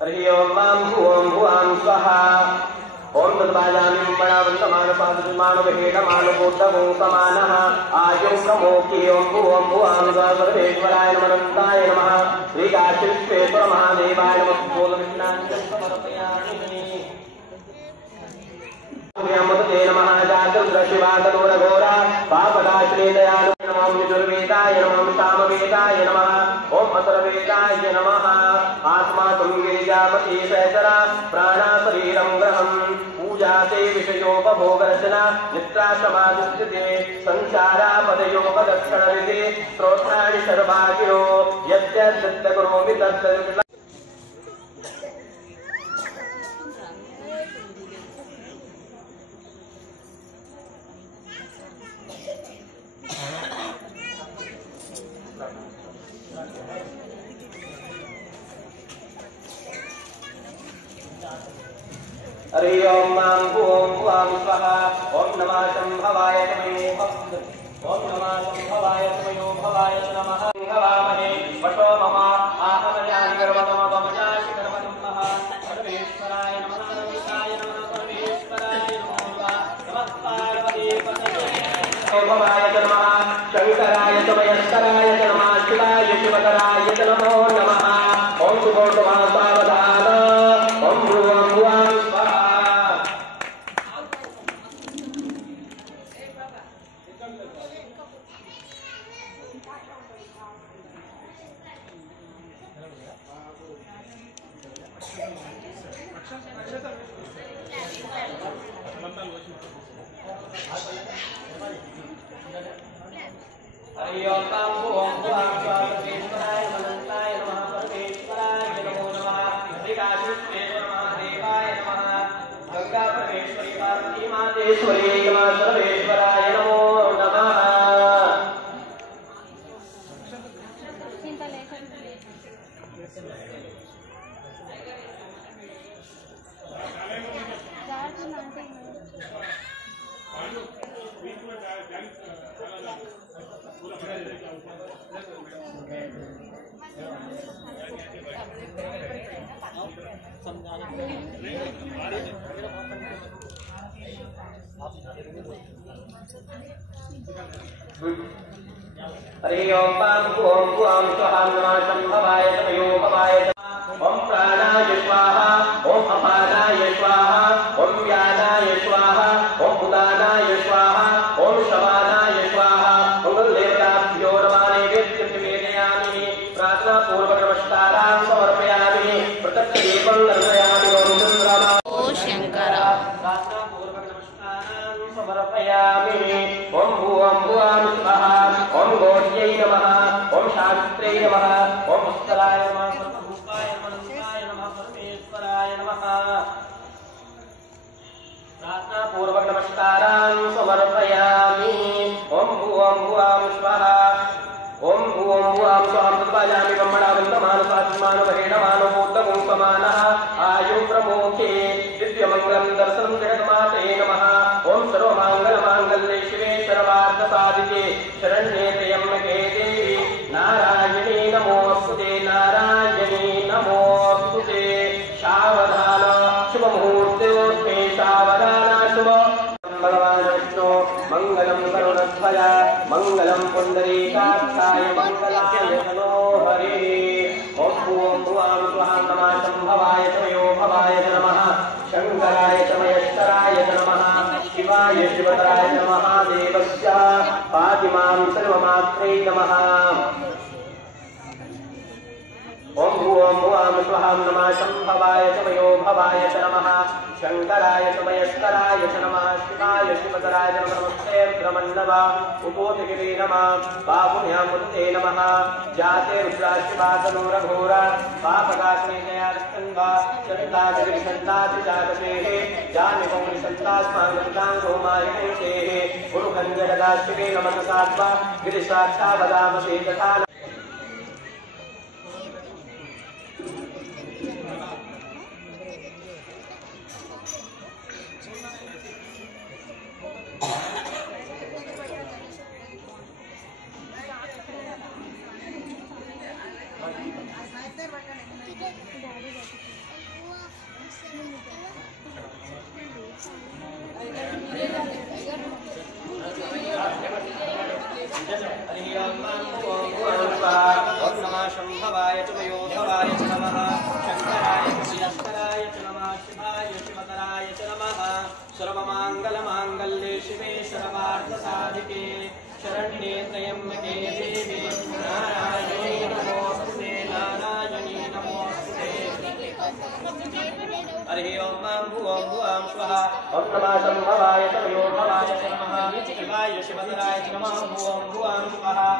हरि ओम मां भुवं भुवां स्वाहा ओम तद्वाजामि मणवन्तमानपादमानवहेडमानबोद्धगो समानः आयं प्रमोक्षे ओम भुवं भुवां सर्वेश्वराय नमः श्रीकाशीविश्वेश्वर महादेवाय नमः बोलविष्णाञ्चं समर्पयामि नमः जातुर्दशिवातदूरघोरा पापदाश्री दयालु नमः यजुर्वेदाय नमः सामवेदाय नमः ओम अथर्ववेदाय नमः आत्मा संगिरिजापति सहचरा प्राणा शरीरं ग्रहं पूजाते विषयोपभोगरचना नित्राश्रमादुच्यते संसारापदयोपदक्षिणविधे स्तोत्राणि सर्वागिरो यद्यद् करोमि तद् हरि ओम मां भुवं भुवां स्वाहा ओम नमः शंभवाय तमयो ओम नमः शंभवाय तमयो भवाय नमः हवामहे वटो मम आहमयानि गर्वतममजासि गर्वतमः सर्वेश्वराय नमः नमस्ताय नमः सर्वेश्वराय नमः पार्वती पतये भवाय नमः शंकराय तमयस्कराय नमः शिवाय शिवकराय नमो नमः ओम सुबोधमा सावधान ओम भुवं भुवां हरि ओम मां भुवं भुवां स्वाहा सर्वेश्वराय अनन्ताय नमः परमेश्वराय नमो नमः श्रीकाशीविश्वेश्वर महादेवाय नमः गंगा परमेश्वरी पार्वती मातेश्वरी नमः सर्वेश्वराय नमो नमः हरि ओम मां भुवं भुवां स्वाहा नमः शंभवाय तमयो भवाय ओम प्राणाय स्वाहा ओम अपानाय स्वाहा ओम व्यानाय स्वाहा ओम उदानाय स्वाहा ओम शवानाय स्वाहा मंगलदेवताभ्यो नमः नैवेद्यं निवेदयामि प्रार्थना पूर्वक नमस्कारां समर्पयामि प्रत्यक्षदीपं दर्शयामि ओम चन्द्रमा ओ शंकर प्रार्थना पूर्वक नमस्कारां समर्पयामि ओम भुवं भुवां स्वाहा ओम गोड्यै नमः ओम शास्त्रै नमः ओम पुष्कराय नमः सर्वभूताय नमः परमेश्वराय नमः प्रार्थना पूर्वक नमस्कारां समर्पयामि ओम भुवं भुवां स्वाहा ओम भुवं भुवां स्वाहा तद्वाजामि ब्रह्मणावन्तमानपादमानवहेडमानबोद्धगो समानः आयुः प्रमोक्षे दिव्यमङ्गलं दर्शनं जगन्माते नमः ओम सर्वमङ्गलमाङ्गल्ये शिवे सर्वार्थसाधिके शरण्ये त्र्यम्बके देवी नारायणी नमोस्तुते नारायणी नमोस्तुते सावधान शुभमुहूर्तोऽस्मे सावधान शुभ भगवान् विष्णु मङ्गलं करुणध्वज मङ्गलं पुण्डरीकाक्षाय मङ्गलाय तनो हरिः ओम भुवं भुवां स्वाहा नमः शंभवाय तमयो भवाय नमः शंकराय तमयस्कराय नमः शिवाय शिवतराय नमः देवस्य पातिमां सर्वमात्रै नमः ओम भुवं भुवां स्वाहा नमः शंभवाय तमयो भवाय नमः शंकराय तमयस्कराय नमः शिवाय शिवतराय नमस्ते ब्रह्मण्डव उपोतगिरे नमः बाहुन्यामुते नमः जाते रुद्राशिवातनूरघोरा पापदाश्रीनयास्तङ्गा चण्डादिविषण्डादिजातसेः जानिकौनिसन्तास्मागन्ताङ्गोमायैषेः गुरुकञ्जरदाश्री नमनसात्वा गिरिशाक्षावदामसे तथा ओम नमः शंभवाय च मयोधवाय च नमः शंकराय श्रीयस्कराय च नमः शिवाय शिवतराय च नमः सर्वमंगलमांगल्ये शिवे सर्वार्थसाधिके शरण्ये त्र्यंबके देवी नारायणी नमोस्तुते नारायणी नमोस्तुते हरि ओम भुवं भुवं स्वाहा ओम नमः शंभवाय च मयोधवाय च नमः शिवाय शिवतराय च नमः भुवं भुवं स्वाहा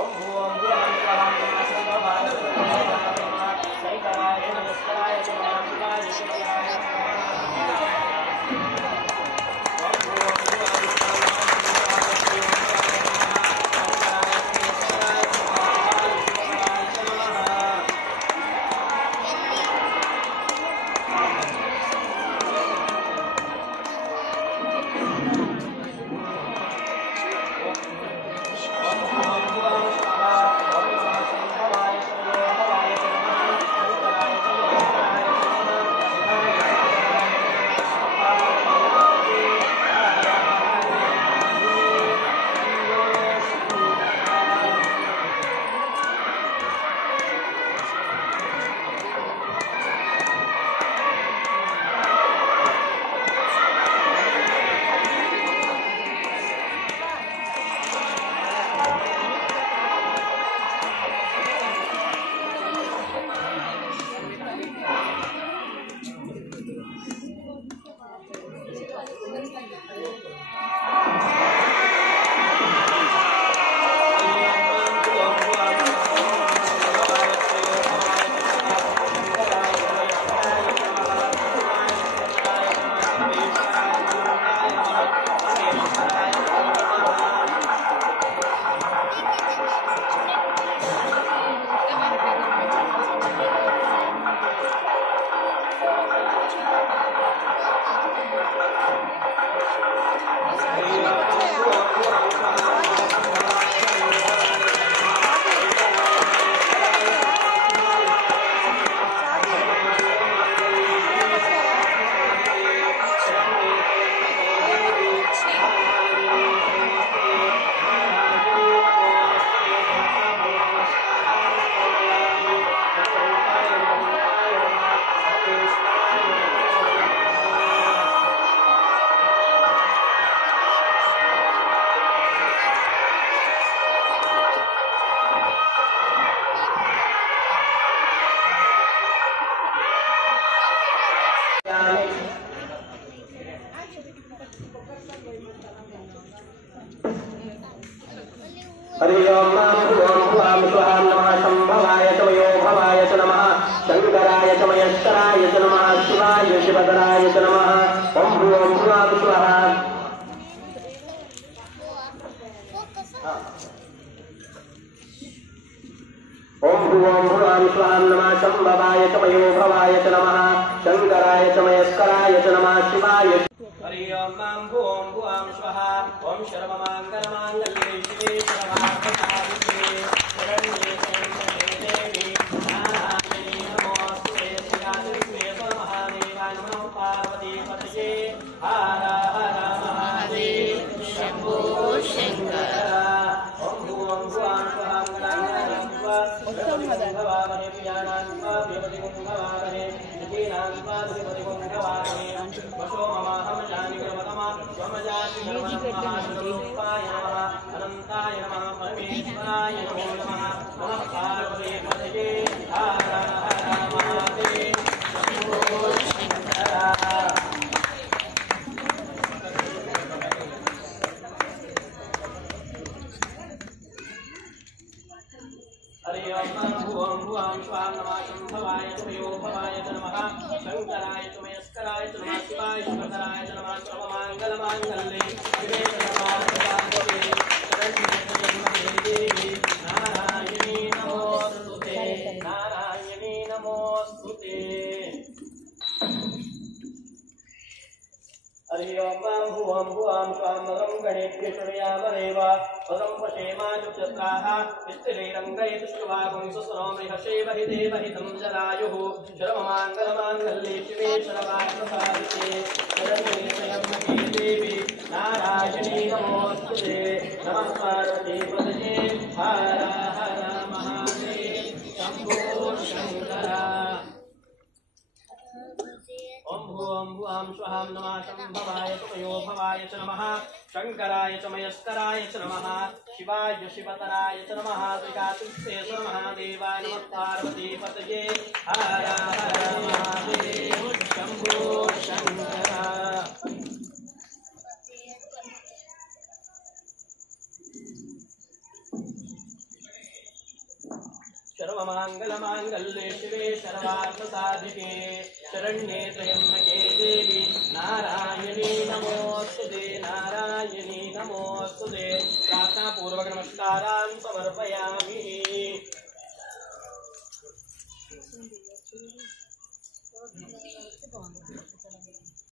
ओम भुवं भुवं स्वाहा शंभवाय च मयोधवाय शंकराय नमस्काराय च नमः शिवाय शिवतराय च नमः हरि ओम भुवं स्वाहा नमः शंभवाय च मयोधवाय च नमः शंकराय च मयस्कराय च नमः शिवाय शिवतराय च नमः ओम भुवं भुवं स्वाहा ओम भुवं भुवं स्वाहा नमः शंभवाय च मयोधवाय च नमः शंकराय च मयस्कराय च नमः शिवाय हरि ओम भुवं भुवं स्वाहा ओम सर्वमंगलमांगल्ये शिवे सर्वार्थसाधिके शरण्ये त्र्यंबके देवी नारायणी नमोस्तुते श्रीराधे महादेवाय नमः पार्वती पतये हर हर महादेव शंभो शंकर ओम भुवं भुवं स्वाहा भवामहे प्रियाणान्वा देवतिगुंभवामहे नितीनान्वा देवतिगुंभवामहे वशो ममाहं जानि गर्वतमा स्वमजानि गर्वतमारूपाय नमः अनन्ताय नमः परमेश्वराय नमो नमः नमः पार्वती पतये हर हर महादेव शंभो शंकर हरि ओम भुवं भुवं स्वाहा नमः शंभवाय च मयोधवाय च नमः शंकराय च मयस्कराय च नमः शिवाय शिवतराय च नमः सर्वमंगलमांगल्ये शिवे सर्वार्थसाधिके शरण्ये त्र्यंबके देवी नारायणी नमोस्तुते नारायणी नमोस्तुते हरि ओम भुवं भुवं स्वाहा गणेभ्यः शृणुयामदेव पदं पशेमाजुत्राः स्त्रीरङ्गयतुष्टवागुं सुसुनोमृहर्षे वहिते वहितं जलायुः शर्वमाङ्गलमाङ्गल्ये शिवे सर्वार्थसाधिके शरण्ये त्र्यंबके नमः पार्वतीपतये हर हर महादेव शंभो शंकर ओम भूम भुवां स्वहां नमः शंभवाय तमयो भवाय च नमः शंकराय च मयस्कराय च नमः शिवाय शिवतराय च नमः त्रिकातुष्टे च नमः देवाय नमः पार्वतीपतये हर हर महादेव शंभो शंकर सर्वमंगलमांगल्ये शिवे सर्वार्थसाधिके शरण्ये त्र्यंबके देवी नारायणी नमोस्तुते नारायणी नमोस्तुते प्रार्थनापूर्वक नमस्कारान् समर्पयामि